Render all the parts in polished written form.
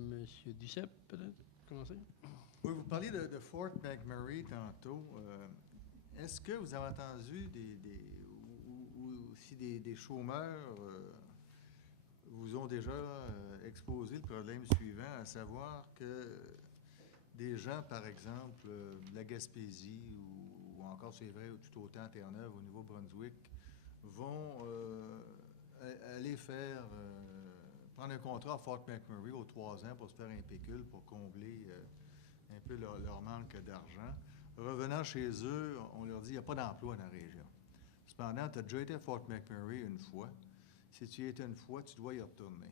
Monsieur Duceppe, peut-être, commencer? Oui, vous parliez de Fort McMurray tantôt. Est-ce que vous avez entendu ou si des chômeurs vous ont déjà exposé le problème suivant, à savoir que des gens, par exemple, de la Gaspésie ou encore, c'est vrai, tout autant à Terre-Neuve, au Nouveau-Brunswick, vont aller prendre un contrat à Fort McMurray aux 3 ans pour se faire un pécule, pour combler un peu leur manque d'argent. Revenant chez eux, on leur dit qu'il n'y a pas d'emploi dans la région. Cependant, tu as déjà été à Fort McMurray une fois. Si tu y étais une fois, tu dois y retourner.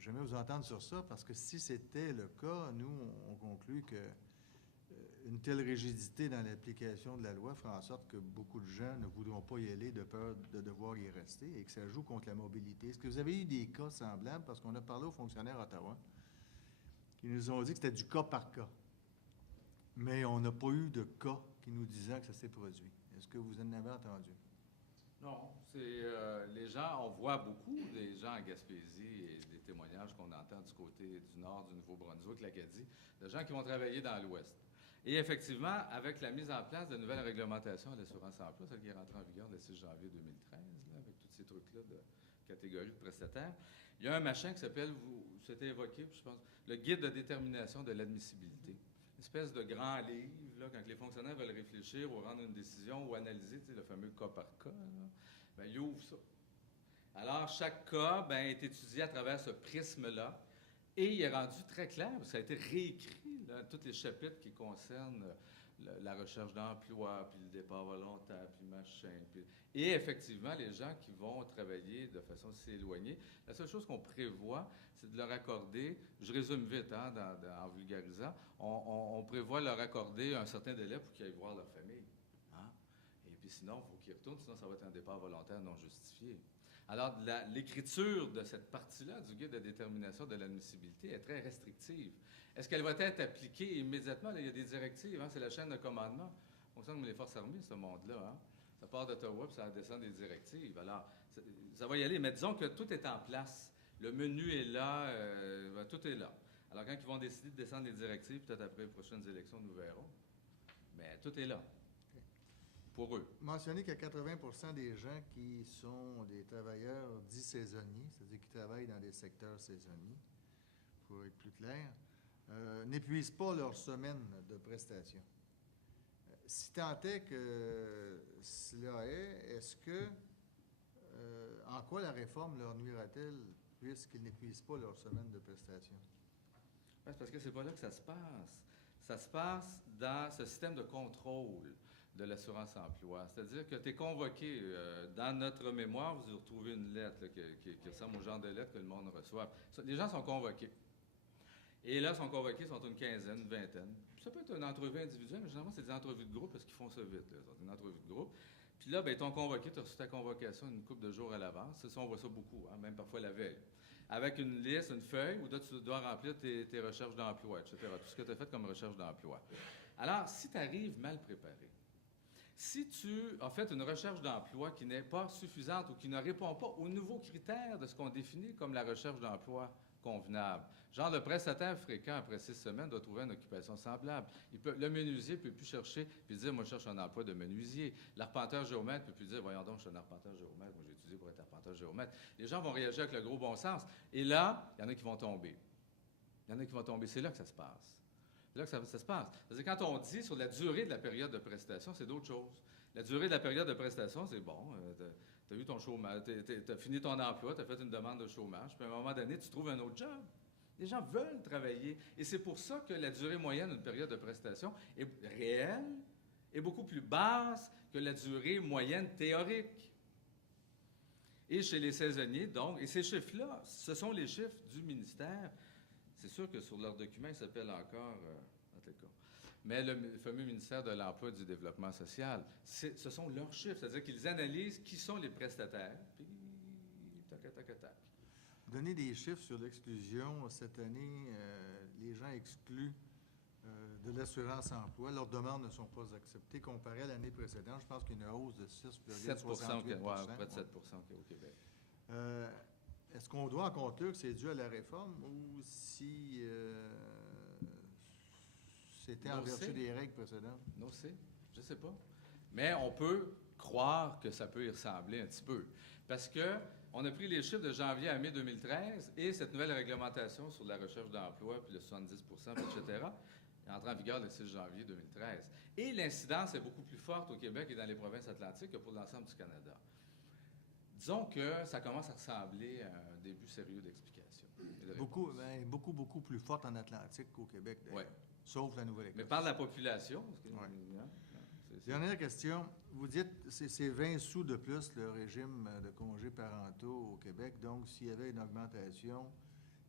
J'aimerais vous entendre sur ça, parce que si c'était le cas, nous, on conclut que une telle rigidité dans l'application de la loi fera en sorte que beaucoup de gens ne voudront pas y aller de peur de devoir y rester et que ça joue contre la mobilité. Est-ce que vous avez eu des cas semblables? Parce qu'on a parlé aux fonctionnaires à Ottawa qui nous ont dit que c'était du cas par cas. Mais on n'a pas eu de cas qui nous disaient que ça s'est produit. Est-ce que vous en avez entendu? Non, c'est les gens, on voit beaucoup des gens en Gaspésie et des témoignages qu'on entend du côté du nord du Nouveau-Brunswick, l'Acadie, de gens qui vont travailler dans l'Ouest. Et effectivement, avec la mise en place de nouvelles réglementations à l'assurance-emploi, celle qui est rentrée en vigueur le 6 janvier 2013, là, avec tous ces trucs-là de catégorie de prestataires, il y a un machin qui s'appelle, c'était évoqué, je pense, le guide de détermination de l'admissibilité. Une espèce de grand livre, là, quand les fonctionnaires veulent réfléchir ou rendre une décision ou analyser, le fameux cas par cas, là, bien, ils ouvrent ça. Alors, chaque cas est étudié à travers ce prisme-là et il est rendu très clair, parce que ça a été réécrit, là, tous les chapitres qui concernent la recherche d'emploi, puis le départ volontaire, puis machin. Et effectivement, les gens qui vont travailler de façon si éloignée, la seule chose qu'on prévoit, c'est de leur accorder, je résume vite en vulgarisant, on prévoit leur accorder un certain délai pour qu'ils aillent voir leur famille. Hein? Et puis sinon, il faut qu'ils retournent, sinon ça va être un départ volontaire non justifié. Alors, l'écriture de cette partie-là du guide de détermination de l'admissibilité est très restrictive. Est-ce qu'elle va être appliquée immédiatement? Là, il y a des directives, hein? C'est la chaîne de commandement. On sent comme les forces armées, ce monde-là. Hein? Ça part d'Ottawa, puis ça descend des directives. Alors, ça va y aller, mais disons que tout est en place. Le menu est là, tout est là. Alors, quand ils vont décider de descendre les directives, peut-être après les prochaines élections, nous verrons. Mais tout est là. Pour eux. Mentionnez qu'il y a 80 des gens qui sont des travailleurs dits saisonniers, c'est-à-dire qui travaillent dans des secteurs saisonniers, pour être plus clair, n'épuisent pas leur semaine de prestation. Si tant est que cela est, est-ce que, en quoi la réforme leur nuira-t-elle puisqu'ils n'épuisent pas leur semaine de prestation? C'est parce que c'est pas là que ça se passe. Ça se passe dans ce système de contrôle de l'assurance-emploi. C'est-à-dire que tu es convoqué. Dans notre mémoire, vous retrouvez une lettre là, qui ressemble au genre de lettre que le monde reçoit. Les gens sont convoqués. Et là, sont convoqués, ils sont une quinzaine, une vingtaine. Ça peut être une entrevue individuelle, mais généralement, c'est des entrevues de groupe parce qu'ils font ça vite. Là. C'est une entrevue de groupe. Puis là, ils t'ont convoqué, tu as reçu ta convocation une couple de jours à l'avance. Ça, on voit ça beaucoup, hein, même parfois la veille. Avec une liste, une feuille où là, tu dois remplir tes recherches d'emploi, etc. Tout ce que tu as fait comme recherche d'emploi. Alors, si tu arrives mal préparé, si tu as fait une recherche d'emploi qui n'est pas suffisante ou qui ne répond pas aux nouveaux critères de ce qu'on définit comme la recherche d'emploi convenable, genre le prestataire fréquent après 6 semaines doit trouver une occupation semblable. Le menuisier ne peut plus chercher puis dire « moi je cherche un emploi de menuisier ». L'arpenteur géomètre ne peut plus dire « voyons donc, je suis un arpenteur géomètre, moi j'ai étudié pour être arpenteur géomètre ». Les gens vont réagir avec le gros bon sens. Et là, il y en a qui vont tomber. C'est là que ça se passe. C'est là que ça se passe. C'est-à-dire, quand on dit sur la durée de la période de prestation, c'est d'autres choses. La durée de la période de prestation, c'est bon, tu as eu ton chômage, tu as fini ton emploi, tu as fait une demande de chômage, puis à un moment donné, tu trouves un autre job. Les gens veulent travailler. Et c'est pour ça que la durée moyenne d'une période de prestation est réelle et beaucoup plus basse que la durée moyenne théorique. Et chez les saisonniers, donc, et ces chiffres-là, ce sont les chiffres du ministère. C'est sûr que sur leur document, ils s'appellent encore, en tout cas. Mais le fameux ministère de l'Emploi et du Développement social, ce sont leurs chiffres. C'est-à-dire qu'ils analysent qui sont les prestataires, puis tac. Donner des chiffres sur l'exclusion. Cette année, les gens exclus de l'assurance-emploi, leurs demandes ne sont pas acceptées. Comparé à l'année précédente, je pense qu'il y a une hausse de 6,68 7 près de 7 au Québec. est-ce qu'on doit en conclure que c'est dû à la réforme ou si c'était en Non, vertu c'est. des règles précédentes? Non, c'est. Je sais pas. Mais on peut croire que ça peut y ressembler un petit peu. Parce que on a pris les chiffres de janvier à mai 2013 et cette nouvelle réglementation sur la recherche d'emploi, puis le 70 etc., est entrée en vigueur le 6 janvier 2013. Et l'incidence est beaucoup plus forte au Québec et dans les provinces atlantiques que pour l'ensemble du Canada. Disons que ça commence à ressembler à un début sérieux d'explication. et de Beaucoup, réponse. ben, beaucoup, beaucoup plus forte en Atlantique qu'au Québec, d'ailleurs. Ouais. Sauf la Nouvelle-Écosse. Mais par la population. Parce que, Ouais. hein, c'est- Dernière question. Vous dites que c'est 20 sous de plus le régime de congés parentaux au Québec. Donc, s'il y avait une augmentation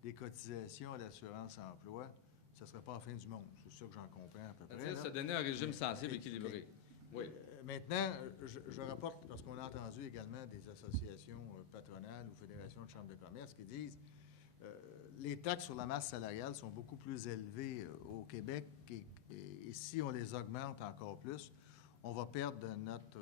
des cotisations à l'assurance-emploi, ça ne serait pas la fin du monde. C'est ça que j'en comprends à peu près. C'est-à-dire là. se donner un régime sensible, Ok, équilibré. Oui. Maintenant, je rapporte, parce qu'on a entendu également des associations patronales ou fédérations de chambres de commerce qui disent les taxes sur la masse salariale sont beaucoup plus élevées au Québec et si on les augmente encore plus, on va perdre de notre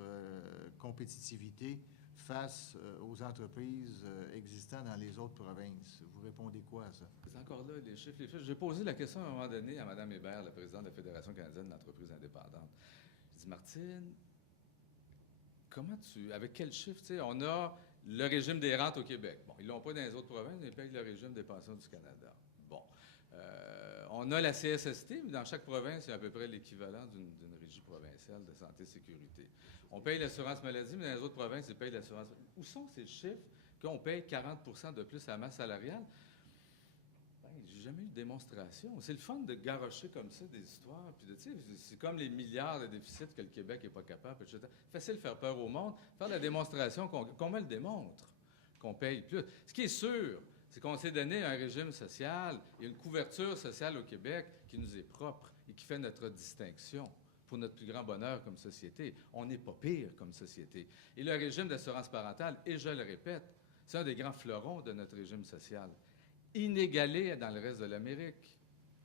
compétitivité face aux entreprises existant dans les autres provinces. Vous répondez quoi à ça? C'est encore là, les chiffres, les chiffres. J'ai posé la question à un moment donné à Mme Hébert, la présidente de la Fédération canadienne d'entreprises indépendantes. Je dis, Martine, avec quel chiffre, tu sais, on a le régime des rentes au Québec. Bon, ils l'ont pas dans les autres provinces, mais ils payent le régime des pensions du Canada. Bon. On a la CSST, mais dans chaque province, il y a à peu près l'équivalent d'une régie provinciale de santé et sécurité. On paye l'assurance maladie, mais dans les autres provinces, ils payent l'assurance. Où sont ces chiffres qu'on paye 40 de plus à la masse salariale? Ben, j'ai jamais eu de démonstration. C'est le fun de garrocher comme ça des histoires. Puis c'est comme les milliards de déficits que le Québec n'est pas capable, etc. Facile de faire peur au monde. Faire la démonstration qu'on me le démontre, qu'on paye plus. Ce qui est sûr, c'est qu'on s'est donné un régime social et une couverture sociale au Québec qui nous est propre et qui fait notre distinction pour notre plus grand bonheur comme société. On n'est pas pire comme société. Et le régime d'assurance parentale, et je le répète, c'est un des grands fleurons de notre régime social, inégalé dans le reste de l'Amérique.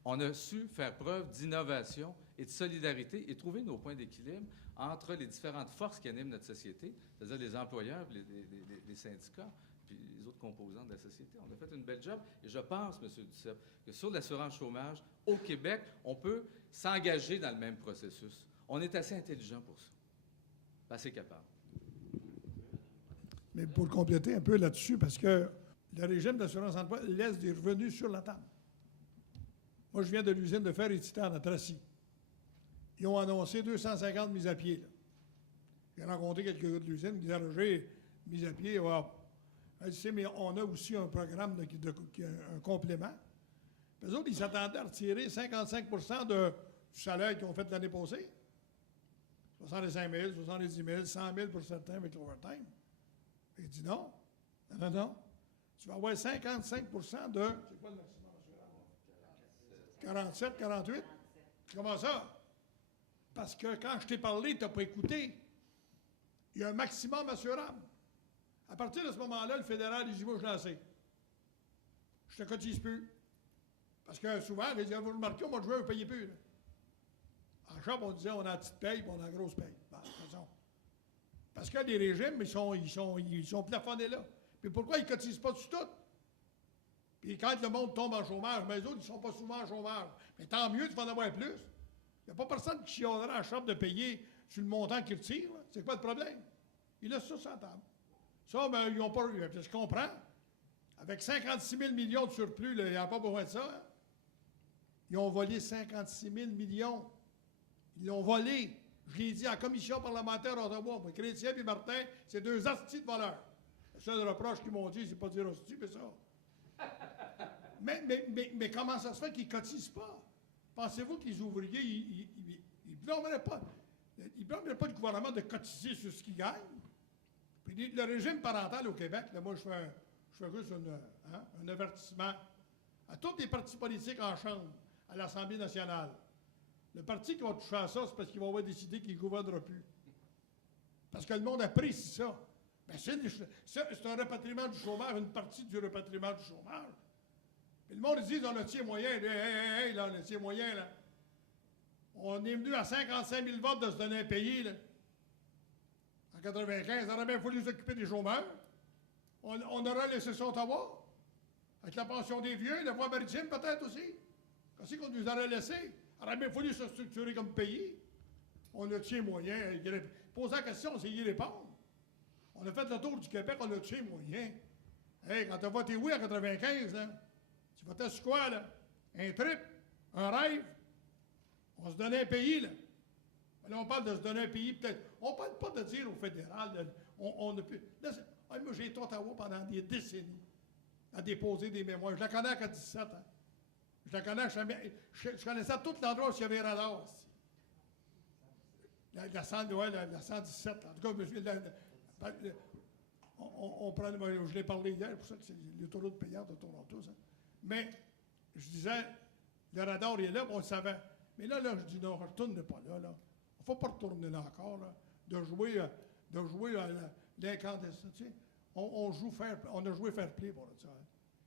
On a su faire preuve d'innovation et de solidarité et trouver nos points d'équilibre entre les différentes forces qui animent notre société, c'est-à-dire les employeurs, les syndicats, puis les autres composants de la société. On a fait une belle job. Et je pense, M. Duceppe, que sur l'assurance chômage, au Québec, on peut s'engager dans le même processus. On est assez intelligent pour ça. Assez capable. Mais pour compléter un peu là-dessus, parce que le régime d'assurance-emploi laisse des revenus sur la table. Moi, je viens de l'usine de fer et titane à Tracy. Ils ont annoncé 250 mises à pied. Là. J'ai rencontré quelques gars de l'usine qui disaient, Roger, mise à pied, wow. Elle dit, mais on a aussi un programme, un complément. Les autres, ils s'attendaient à retirer 55 du salaire qu'ils ont fait l'année passée. 65 000, 70 000, 100 000 pour certains avec l'overtime. Il dit non. Non. Tu vas avoir 55 de... C'est quoi le maximum assurable? 47, 48? Comment ça? Parce que quand je t'ai parlé, tu n'as pas écouté. Il y a un maximum assurable. À partir de ce moment-là, le fédéral, il dit, moi, je l'ai assez. Je te cotise plus. Parce que souvent, il dit, vous remarquez, au mois de juin, vous ne payez plus. Là. En shop, on disait, on a la petite paye, puis on a la grosse paye. Bon, de toute façon. Parce que les régimes, ils sont plafonnés là. Puis pourquoi ils ne cotisent pas sur tout? Puis quand le monde tombe en chômage, mais les autres, ils ne sont pas souvent en chômage. Mais tant mieux, tu vas en avoir plus. Il n'y a pas personne qui chialera à la shop de payer sur le montant qu'ils retirent. C'est quoi le problème? Ils laissent ça sur la table. Ça, ben, ils n'ont pas... Je comprends. Avec 56 000 millions de surplus, là, il n'y a pas besoin de ça. Hein? Ils ont volé 56 000 millions. Ils l'ont volé. Je l'ai dit en commission parlementaire à Ottawa. Moi, Chrétien et Martin, c'est deux hosties de voleurs. Le seul reproche qu'ils m'ont dit, c'est pas dire hostie, mais ça. mais comment ça se fait qu'ils ne cotisent pas? Pensez-vous que les ouvriers, ils ne blâmeraient pas le gouvernement de cotiser sur ce qu'ils gagnent? Puis le régime parental au Québec, là, moi, je fais juste un avertissement à tous les partis politiques en Chambre, à l'Assemblée nationale. Le parti qui va toucher à ça, c'est parce qu'il va avoir décidé qu'il ne gouvernera plus. Parce que le monde apprécie ça. Ben c'est un rapatriement du chômage, une partie du rapatriement du chômage. Puis le monde dit, on a tient moyen, hey, là, on a tient moyen, là. On est venu à 55 000 votes de se donner un pays, là. En 95, on aurait bien fallu nous occuper des chômeurs. On aurait laissé ça à Ottawa, avec la pension des vieux, la voie maritime peut-être aussi. Qu'est-ce qu'on nous aurait laissé? Il aurait bien fallu se structurer comme pays. On a tué moyen. Poser la question, c'est y répondre. On a fait le tour du Québec, on a tué moyen. Hey, quand tu as voté oui en 95, là, tu votais sur quoi, là? Un trip? Un rêve? On se donnait un pays, là. Là, on parle de se donner un pays, peut-être. On ne parle pas de dire au fédéral, là, on ne peut. Là, moi, j'ai été à Ottawa pendant des décennies à déposer des mémoires. Je la connais à 17 ans. Je la connais, je connaissais tout l'endroit où il y avait un radar. La 117, en tout cas, on prend, je l'ai parlé hier, pour ça que c'est l'autoroute payante de Toronto, ça. Mais, je disais, le radar est là, on le savait. Mais là, je dis, non, retourne pas là. Il ne faut pas retourner là encore, là, de jouer à l'incandescent. Tu sais, on a joué fair play pour ça. Hein.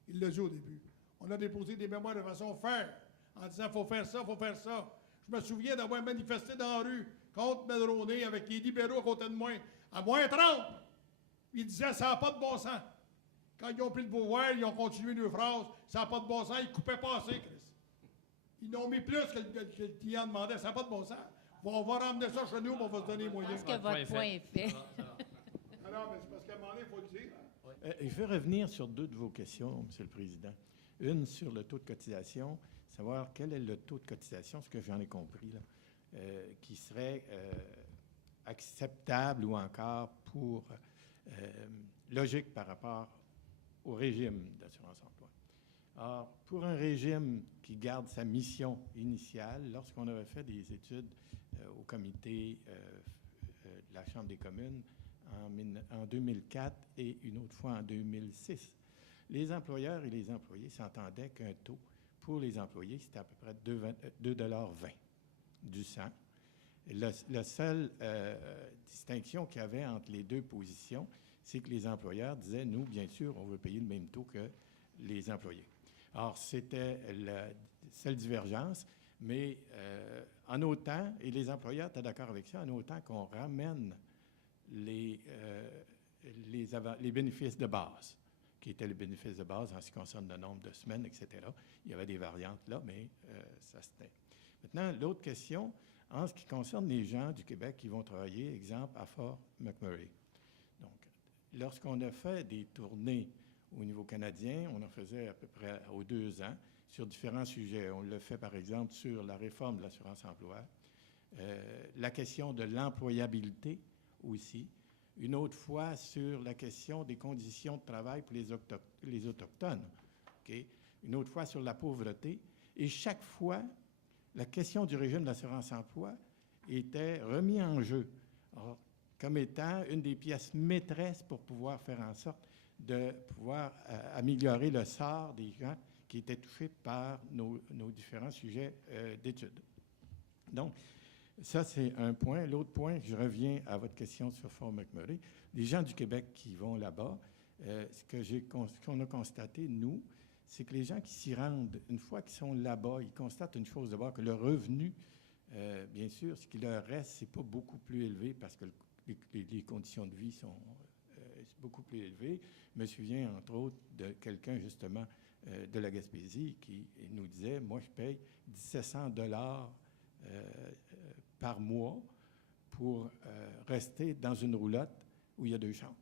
Il l'a dit au début. On a déposé des mémoires de façon fair, en disant, il faut faire ça, il faut faire ça. Je me souviens d'avoir manifesté dans la rue contre Mulroney avec les libéraux à côté de moi, à moins 30. Ils disaient, ça n'a pas de bon sens. Quand ils ont pris le pouvoir, ils ont continué leur phrase, ça n'a pas de bon sens, ils ne coupaient pas assez, Chris. Ils n'ont mis plus que le client demandait, ça n'a pas de bon sens. On va ramener ça chez nous, on va se donner les moyens. Je pense que votre point est fait. Alors, mais c'est parce qu'à un moment donné, il faut le dire. Hein. Je veux revenir sur deux de vos questions, M. le Président. Une sur le taux de cotisation, savoir quel est le taux de cotisation, ce que j'en ai compris, là, qui serait acceptable ou encore pour logique par rapport au régime d'assurance-emploi. Or, pour un régime qui garde sa mission initiale, lorsqu'on avait fait des études au comité de la Chambre des communes en 2004 et une autre fois en 2006, les employeurs et les employés s'entendaient qu'un taux pour les employés, c'était à peu près 2,20 du 100. La seule distinction qu'il y avait entre les deux positions, c'est que les employeurs disaient, nous, bien sûr, on veut payer le même taux que les employés. Or, c'était la seule divergence, mais en autant, et les employeurs étaient d'accord avec ça, en autant qu'on ramène les bénéfices de base, qui étaient les bénéfices de base en ce qui concerne le nombre de semaines, etc. Il y avait des variantes là, mais ça se tient. Maintenant, l'autre question, en ce qui concerne les gens du Québec qui vont travailler, exemple, à Fort McMurray. Donc, lorsqu'on a fait des tournées au niveau canadien, on en faisait à peu près aux 2 ans sur différents sujets. On le fait, par exemple, sur la réforme de l'assurance-emploi, la question de l'employabilité aussi, une autre fois sur la question des conditions de travail pour les Autochtones, okay? Une autre fois sur la pauvreté. Et chaque fois, la question du régime d'assurance-emploi était remise en jeu comme étant une des pièces maîtresses pour pouvoir faire en sorte de pouvoir améliorer le sort des gens qui étaient touchés par nos différents sujets d'études. Donc, ça, c'est un point. L'autre point, je reviens à votre question sur Fort McMurray. Les gens du Québec qui vont là-bas, ce qu'on a constaté, nous, c'est que les gens qui s'y rendent, une fois qu'ils sont là-bas, ils constatent une chose d'abord, que le revenu, bien sûr, ce qui leur reste, c'est pas beaucoup plus élevé parce que les conditions de vie sont beaucoup plus élevées. Je me souviens, entre autres, de quelqu'un, justement, de la Gaspésie qui nous disait, moi, je paye 1 700 $ par mois pour rester dans une roulotte où il y a 2 chambres.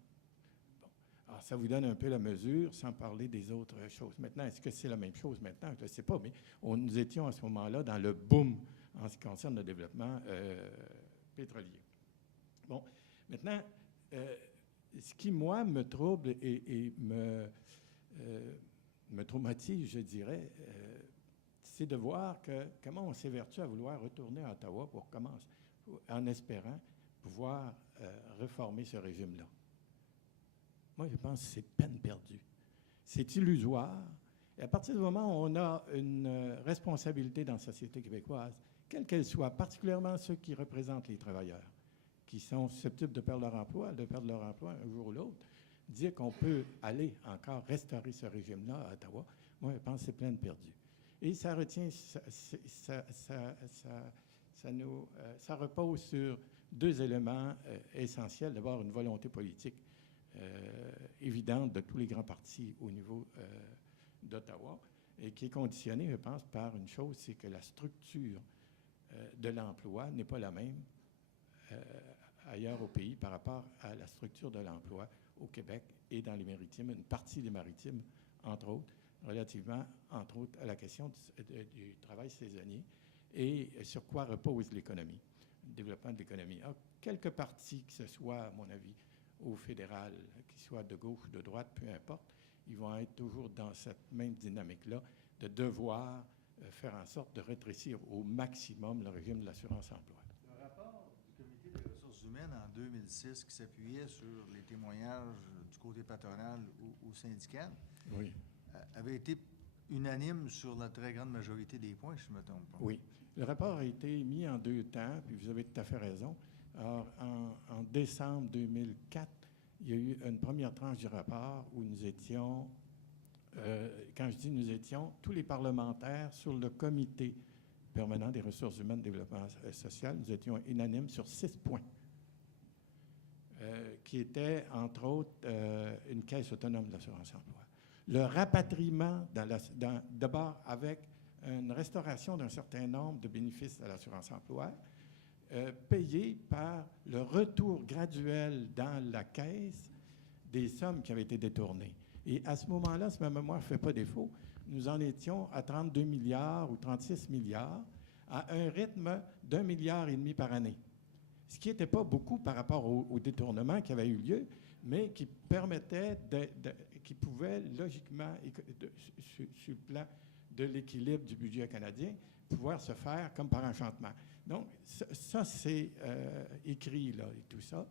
Bon. Alors, ça vous donne un peu la mesure, sans parler des autres choses. Maintenant, est-ce que c'est la même chose maintenant? Je ne sais pas, mais nous étions à ce moment-là dans le boom en ce qui concerne le développement pétrolier. Bon, maintenant, ce qui, moi, me trouble et me traumatise, je dirais, c'est de voir comment on s'évertue à vouloir retourner à Ottawa en espérant pouvoir réformer ce régime-là. Moi, je pense que c'est peine perdue. C'est illusoire. Et à partir du moment où on a une responsabilité dans la société québécoise, quelle qu'elle soit, particulièrement ceux qui représentent les travailleurs, qui sont susceptibles de perdre leur emploi un jour ou l'autre, dire qu'on peut aller encore restaurer ce régime-là à Ottawa, moi, je pense que c'est peine perdue. Et ça retient, ça repose sur 2 éléments essentiels. D'abord, une volonté politique évidente de tous les grands partis au niveau d'Ottawa et qui est conditionnée, je pense, par une chose, c'est que la structure de l'emploi n'est pas la même ailleurs au pays par rapport à la structure de l'emploi au Québec et dans les Maritimes, une partie des Maritimes, entre autres, relativement, entre autres, à la question du travail saisonnier et sur quoi repose l'économie, le développement de l'économie. Alors, quelques partis, que ce soit, à mon avis, au fédéral, qu'ils soient de gauche ou de droite, peu importe, ils vont être toujours dans cette même dynamique-là de devoir faire en sorte de rétrécir au maximum le régime de l'assurance-emploi. Le rapport du Comité des ressources humaines en 2006 qui s'appuyait sur les témoignages du côté patronal ou syndical Oui. Avait été unanime sur la très grande majorité des points, si je ne me trompe pas. Oui. Le rapport a été mis en 2 temps, puis vous avez tout à fait raison. Alors, en décembre 2004, il y a eu une première tranche du rapport où nous étions, quand je dis nous étions, tous les parlementaires sur le comité permanent des ressources humaines et développement social, nous étions unanimes sur 6 points, qui étaient, entre autres, une caisse autonome de l'assurance-emploi. Le rapatriement, d'abord avec une restauration d'un certain nombre de bénéfices à l'assurance-emploi, payés par le retour graduel dans la caisse des sommes qui avaient été détournées. Et à ce moment-là, si ma mémoire ne fait pas défaut, nous en étions à 32 milliards ou 36 milliards, à un rythme d'1,5 milliard par année. Ce qui n'était pas beaucoup par rapport au détournement qui avait eu lieu, mais qui permettait, qui pouvait logiquement, sur le plan de l'équilibre du budget canadien, pouvoir se faire comme par enchantement. Donc, ça c'est écrit là et tout ça.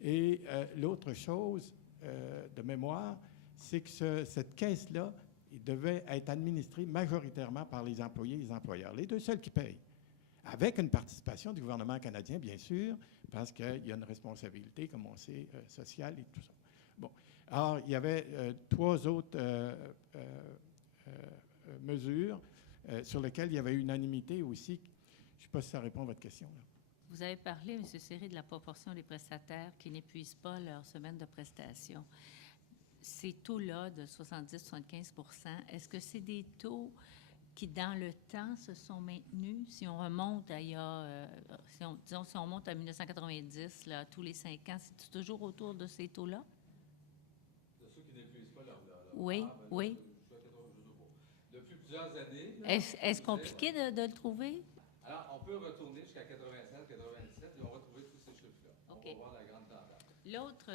Et l'autre chose de mémoire, c'est que cette caisse-là devait être administrée majoritairement par les employés et les employeurs, les deux seuls qui payent, avec une participation du gouvernement canadien, bien sûr, parce qu'il y a une responsabilité, comme on sait, sociale et tout ça. Bon. Alors, il y avait 3 autres mesures sur lesquelles il y avait unanimité aussi. Je ne sais pas si ça répond à votre question, là. Vous avez parlé, M. Seri, de la proportion des prestataires qui n'épuisent pas leur semaine de prestation. Ces taux-là de 70-75 %, est-ce que c'est des taux qui, dans le temps, se sont maintenus? Si on remonte à, si on remonte à 1990, là, tous les 5 ans, c'est toujours autour de ces taux-là? De ceux qui n'épuisent pas leur oui, part, oui. Depuis plusieurs années... Est-ce compliqué de le trouver? Alors, on peut retourner jusqu'à 96, 97, et on va trouver tous ces chiffres-là. OK. On va voir la grande tendance. L'autre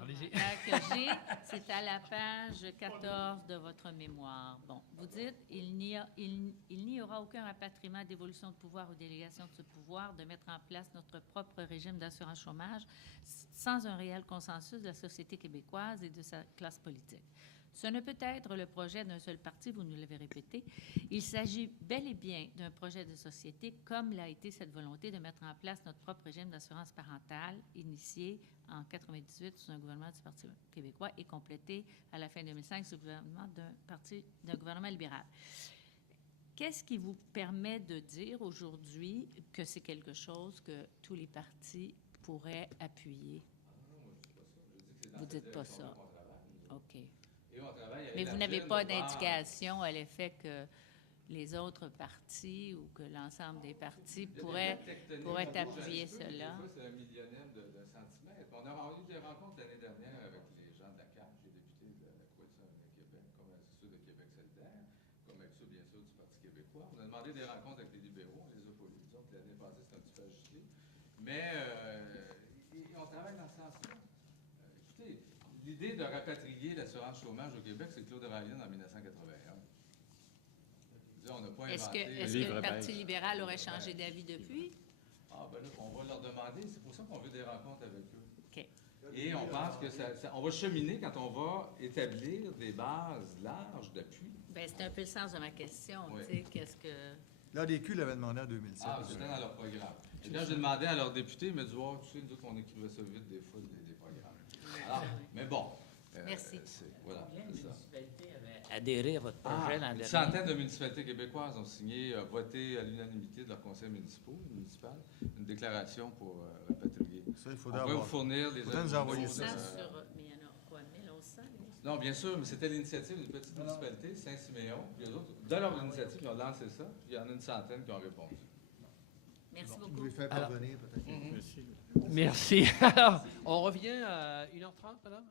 Allez-y. commentaire que j'ai, c'est à la page 14 de votre mémoire. Bon, vous dites « Il n'y aura aucun rapatriement d'évolution de pouvoir ou délégation de ce pouvoir de mettre en place notre propre régime d'assurance chômage sans un réel consensus de la société québécoise et de sa classe politique. » Ce ne peut être le projet d'un seul parti, vous nous l'avez répété. Il s'agit bel et bien d'un projet de société, comme l'a été cette volonté de mettre en place notre propre régime d'assurance parentale, initié en 1998 sous un gouvernement du Parti québécois et complété à la fin 2005 sous le gouvernement d'un gouvernement libéral. Qu'est-ce qui vous permet de dire aujourd'hui que c'est quelque chose que tous les partis pourraient appuyer? Vous ne dites pas ça. OK. Mais vous n'avez pas d'indication à l'effet que les autres partis ou que l'ensemble des partis pourraient appuyer cela? C'est un millionième de centimètres. On a eu des rencontres l'année dernière avec les gens de la CAQ, les députés de la Coalition Québec, comme avec ceux de Québec solidaire, comme avec ceux, bien sûr, du Parti québécois. On a demandé des rencontres avec les libéraux, on les a pas eues. Disons que l'année passée, c'était un petit peu ajusté. Mais on travaille dans ce sens-là. Écoutez, l'idée de rapatrier l'assurance chômage au Québec, c'est Claude Ryan en 1981. On n'a pas inventé... Est-ce que le Parti libéral aurait changé d'avis depuis? Ah, ben là, on va leur demander. C'est pour ça qu'on veut des rencontres avec eux. OK. Et on pense que on va cheminer quand on va établir des bases larges d'appui. Bien, c'est un peu le sens de ma question. Oui. Tu sais, qu'est-ce que... L'ADQ l'avait demandé en 2007. Ah, c'était dans leur programme. Et quand j'ai demandé à leurs députés, ils me disent, oh, tu sais, nous autres, on écrivait ça vite des fois, des programmes. Alors, mais bon. Merci. Voilà, c'est ça. Adhérer à votre projet l'an Une dernier. centaine de municipalités québécoises ont signé, voté à l'unanimité de leur conseil municipal, une déclaration pour rapatrier. Ça, il On faudrait peut vous avoir. fournir des Faudrait nous envoyer Ça ça. mais il y en a quoi, 1100? Non, bien sûr, mais c'était l'initiative d'une petite municipalité, Saint-Siméon. Puis eux autres, de leur initiative, ils ont lancé ça. Puis il y en a une centaine qui ont répondu. Merci Vous beaucoup. pouvez faire Alors- parvenir, peut-être. Merci. Merci. Alors, on revient à 1h30, madame?